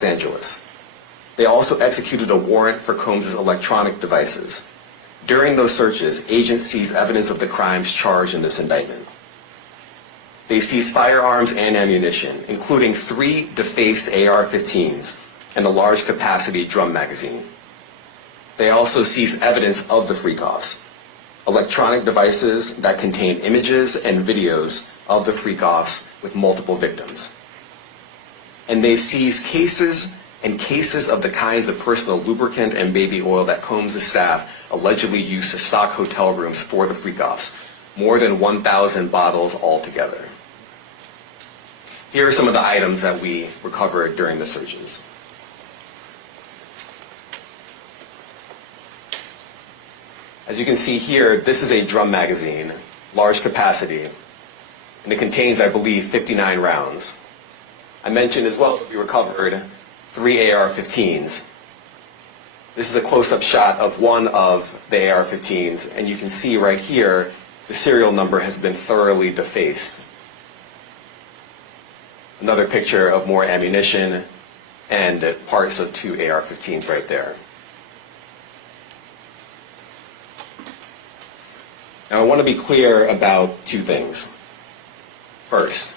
Los Angeles. They also executed a warrant for Combs' electronic devices. During those searches, agents seized evidence of the crimes charged in this indictment. They seized firearms and ammunition, including 3 defaced AR-15s and a large capacity drum magazine. They also seized evidence of the freak-offs, electronic devices that contain images and videos of the freak-offs with multiple victims. And they seized cases and cases of the kinds of personal lubricant and baby oil that Combs' staff allegedly used to stock hotel rooms for the freak-offs, more than 1,000 bottles altogether. Here are some of the items that we recovered during the searches. As you can see here, this is a drum magazine, large capacity, and it contains, I believe, 59 rounds. I mentioned as well that we recovered 3 AR-15s. This is a close-up shot of one of the AR-15s, and you can see right here, the serial number has been thoroughly defaced. Another picture of more ammunition and parts of 2 AR-15s right there. Now, I want to be clear about 2 things. First,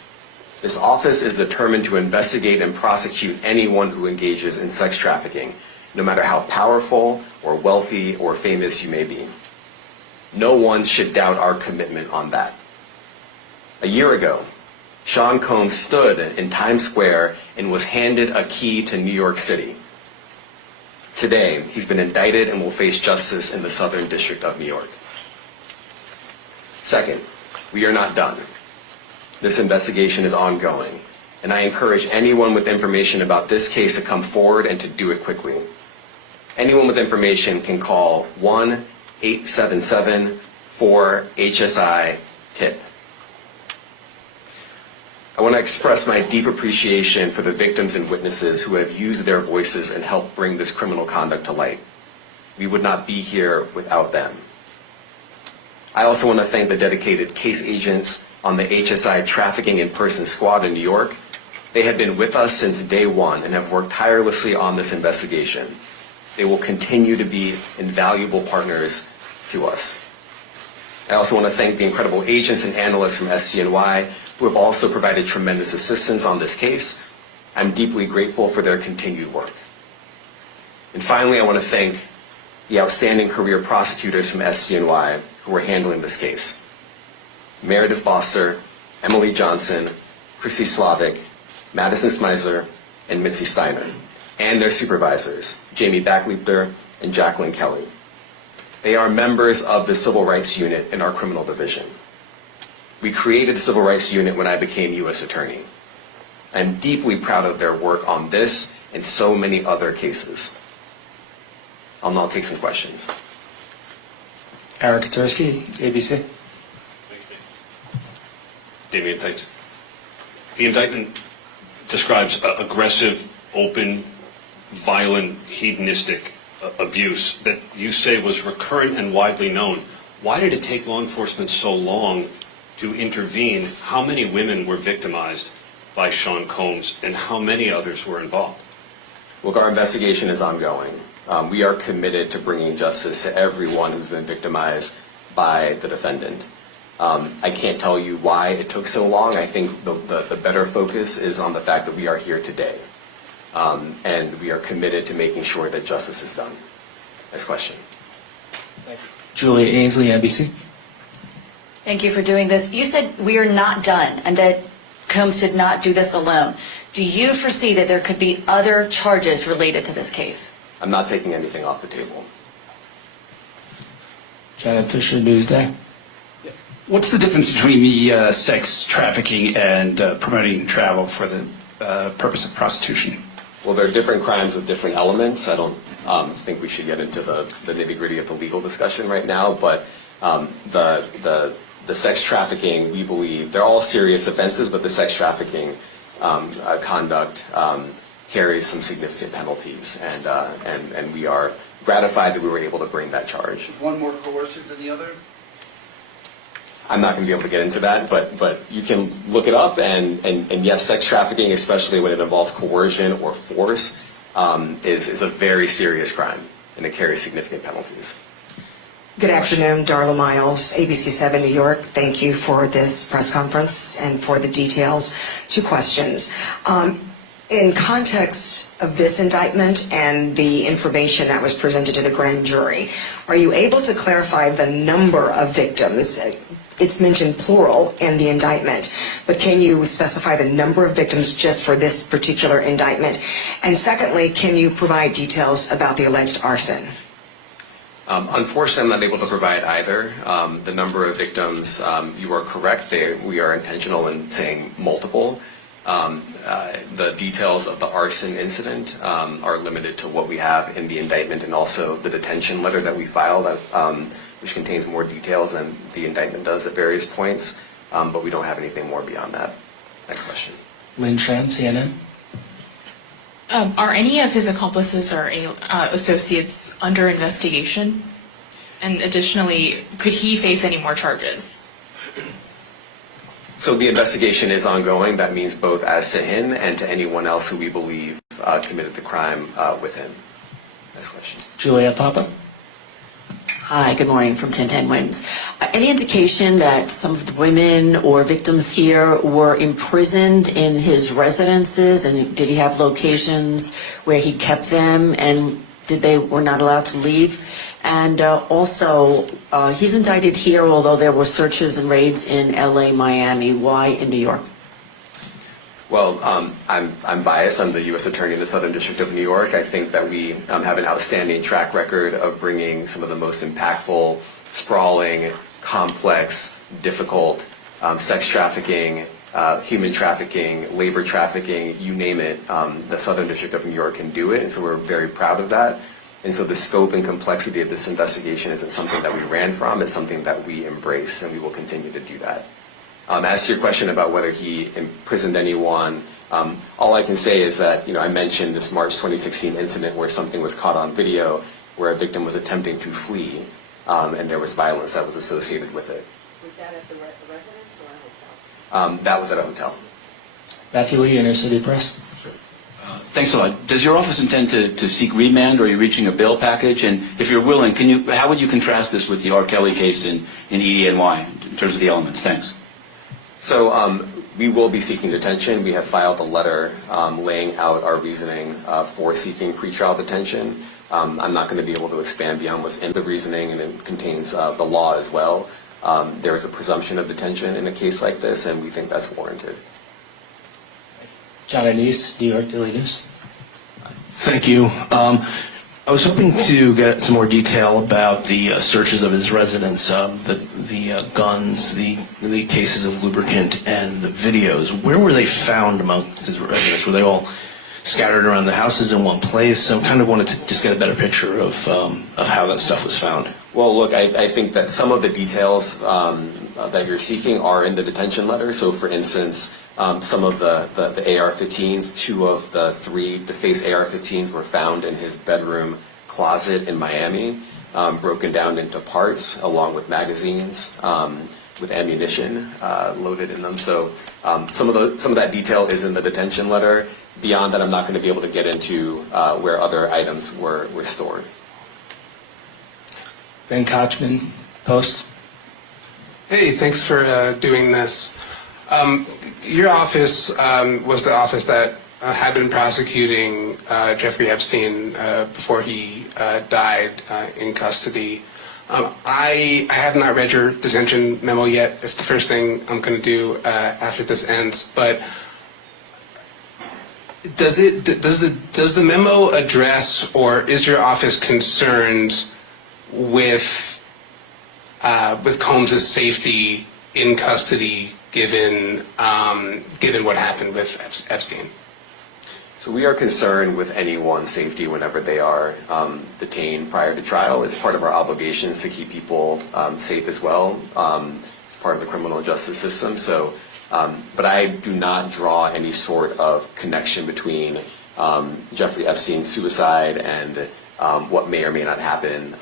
this office is determined to investigate and prosecute anyone who engages in sex trafficking, no matter how powerful or wealthy or famous you may be. No one should doubt our commitment on that. A year ago, Sean Combs stood in Times Square and was handed a key to New York City. Today, he's been indicted and will face justice in the Southern District of New York. Second, we are not done. This investigation is ongoing, and I encourage anyone with information about this case to come forward and to do it quickly. Anyone with information can call 1-877-4HSI-TIP. I want to express my deep appreciation for the victims and witnesses who have used their voices and helped bring this criminal conduct to light. We would not be here without them. I also want to thank the dedicated case agents on the HSI Trafficking in Person Squad in New York. They have been with us since day one and have worked tirelessly on this investigation. They will continue to be invaluable partners to us. I also want to thank the incredible agents and analysts from SCNY who have also provided tremendous assistance on this case. I'm deeply grateful for their continued work. And finally, I want to thank the outstanding career prosecutors from SCNY who are handling this case. Meredith Foster, Emily Johnson, Chrissy Slavic, Madison Smeisler, and Mitzi Steiner, and their supervisors, Jamie Backleeper and Jacqueline Kelly. They are members of the Civil Rights Unit in our criminal division. We created the Civil Rights Unit when I became U.S. Attorney. I'm deeply proud of their work on this and so many other cases. I'll now take some questions. Eric Katursky, ABC. Thanks, Dave. Damian, thanks. The indictment describes aggressive, open, violent, hedonistic abuse that you say was recurrent and widely known. Why did it take law enforcement so long to intervene? How many women were victimized by Sean Combs, and how many others were involved? Look, our investigation is ongoing. We are committed to bringing justice to everyone who's been victimized by the defendant. I can't tell you why it took so long. I think the better focus is on the fact that we are here today. And we are committed to making sure that justice is done. Next question. Thank you. Julia Ainsley, NBC. Thank you for doing this. You said we are not done and that Combs did not do this alone. Do you foresee that there could be other charges related to this case? I'm not taking anything off the table. Janet Fisher, Newsday. What's the difference between the sex trafficking and promoting travel for the purpose of prostitution? Well, there are different crimes with different elements. I don't think we should get into the nitty-gritty of the legal discussion right now, but the sex trafficking, we believe, they're all serious offenses, but the sex trafficking conduct carries some significant penalties, and we are gratified that we were able to bring that charge. Is one more coercive than the other? I'm not going to be able to get into that, but you can look it up, and yes, sex trafficking, especially when it involves coercion or force, is a very serious crime, and it carries significant penalties. Good afternoon, Darla Miles, ABC7 New York. Thank you for this press conference and for the details. 2 questions. In context of this indictment and the information that was presented to the grand jury, are you able to clarify the number of victims? It's mentioned plural in the indictment, but can you specify the number of victims just for this particular indictment? And secondly, can you provide details about the alleged arson? Unfortunately, I'm not able to provide either. The number of victims, you are correct. We are intentional in saying multiple. The details of the arson incident are limited to what we have in the indictment and also the detention letter that we filed, which contains more details than the indictment does at various points, but we don't have anything more beyond that. Next question. Lynn Tran, CNN. Are any of his accomplices or associates under investigation? And additionally, could he face any more charges? So the investigation is ongoing. That means both as to him and to anyone else who we believe committed the crime with him. Next question. Juliet Papa. Hi, good morning from 1010 Wins. Any indication that some of the women or victims here were imprisoned in his residences, and did he have locations where he kept them, and were not allowed to leave? And also, he's indicted here, although there were searches and raids in LA, Miami. Why in New York? Well, I'm biased. I'm the U.S. Attorney in the Southern District of New York. I think that we have an outstanding track record of bringing some of the most impactful, sprawling, complex, difficult sex trafficking, human trafficking, labor trafficking, you name it. The Southern District of New York can do it, and so we're very proud of that. And so the scope and complexity of this investigation isn't something that we ran from. It's something that we embrace, and we will continue to do that. As to your question about whether he imprisoned anyone, all I can say is that, I mentioned this March 2016 incident where something was caught on video where a victim was attempting to flee, and there was violence that was associated with it. Was that at the residence or a hotel? That was at a hotel. Matthew Lee, Inner City Press. Thanks a lot. Does your office intend to seek remand, or are you reaching a bail package? And if you're willing, how would you contrast this with the R. Kelly case in EDNY in terms of the elements? Thanks. So we will be seeking detention. We have filed a letter laying out our reasoning for seeking pretrial detention. I'm not going to be able to expand beyond what's in the reasoning, and it contains the law as well. There is a presumption of detention in a case like this, and we think that's warranted. John Anise, New York Daily News. Thank you. I was hoping to get some more detail about the searches of his residence, the guns, the cases of lubricant, and the videos. Where were they found amongst his residence? Were they all scattered around the houses in one place? I kind of wanted to just get a better picture of how that stuff was found. Well, look, I think that some of the details that you're seeking are in the detention letter. So, for instance, some of the AR-15s, 2 of the 3 defaced AR-15s were found in his bedroom closet in Miami, broken down into parts along with magazines with ammunition loaded in them. So some of that detail is in the detention letter. Beyond that, I'm not going to be able to get into where other items were stored. Ben Kochman, Post. Hey, thanks for doing this. Your office was the office that had been prosecuting Jeffrey Epstein before he died in custody. I have not read your detention memo yet. It's the first thing I'm going to do after this ends. But does the memo address, or is your office concerned with Combs' safety in custody, given what happened with Epstein? So we are concerned with anyone's safety whenever they are detained prior to trial. It's part of our obligations to keep people safe as well. It's part of the criminal justice system. So, but I do not draw any sort of connection between Jeffrey Epstein's suicide and what may or may not happen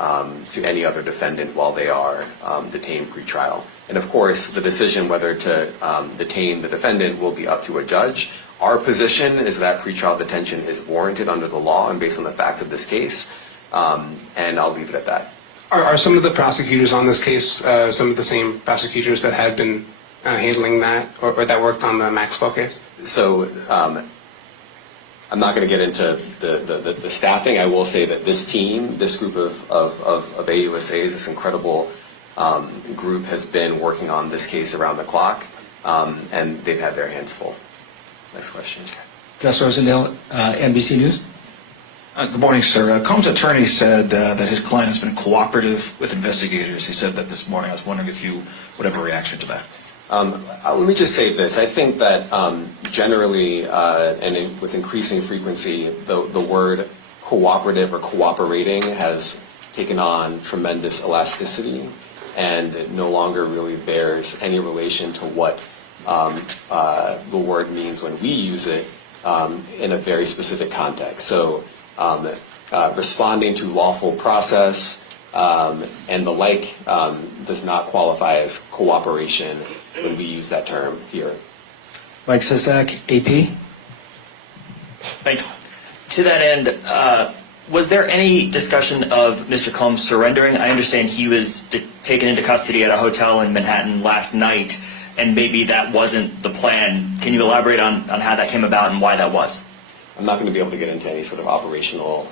to any other defendant while they are detained pretrial. And of course, the decision whether to detain the defendant will be up to a judge. Our position is that pretrial detention is warranted under the law and based on the facts of this case, and I'll leave it at that. Are some of the prosecutors on this case some of the same prosecutors that had been handling that or that worked on the Maxwell case? So I'm not going to get into the staffing. I will say that this team, this group of AUSAs, this incredible group has been working on this case around the clock, and they've had their hands full. Next question. Gus Rosendale, NBC News. Good morning, sir. Combs' attorney said that his client has been cooperative with investigators. He said that this morning. I was wondering if you would have a reaction to that. Let me just say this. I think that generally and with increasing frequency, the word cooperative or cooperating has taken on tremendous elasticity and it no longer really bears any relation to what the word means when we use it in a very specific context. So responding to lawful process and the like does not qualify as cooperation when we use that term here. Mike Sisak, AP. Thanks. To that end, was there any discussion of Mr. Combs surrendering? I understand he was taken into custody at a hotel in Manhattan last night, and maybe that wasn't the plan. Can you elaborate on how that came about and why that was? I'm not going to be able to get into any sort of operational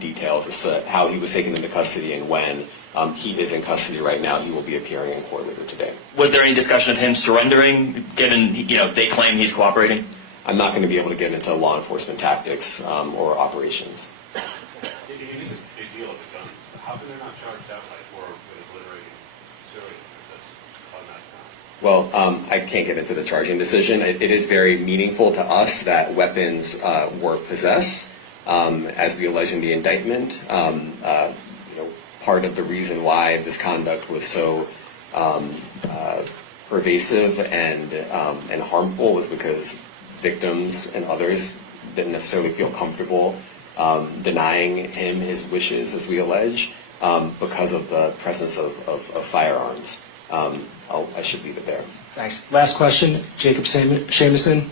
details as to how he was taken into custody and when. He is in custody right now. He will be appearing in court later today. Was there any discussion of him surrendering, given they claim he's cooperating? I'm not going to be able to get into law enforcement tactics or operations. Well, I can't get into the charging decision. It is very meaningful to us that weapons were possessed, as we allege in the indictment. Part of the reason why this conduct was so pervasive and harmful was because victims and others didn't necessarily feel comfortable denying him his wishes, as we allege, because of the presence of firearms. I should leave it there. Thanks. Last question, Jacob Shameson.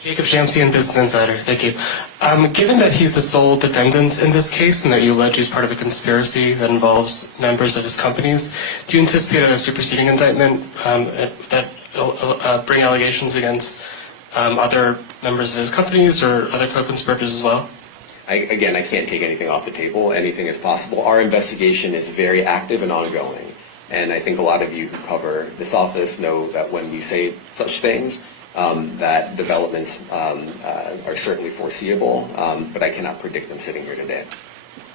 Jacob Shamsian, Business Insider. Thank you. Given that he's the sole defendant in this case and that you allege he's part of a conspiracy that involves members of his companies, do you anticipate a superseding indictment that bring allegations against other members of his companies or other co-conspirators as well? Again, I can't take anything off the table. Anything is possible. Our investigation is very active and ongoing. And I think a lot of you who cover this office know that when we say such things, that developments are certainly foreseeable, but I cannot predict them sitting here today.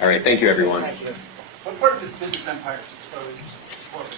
All right, thank you, everyone. What part of his business empire is exposed?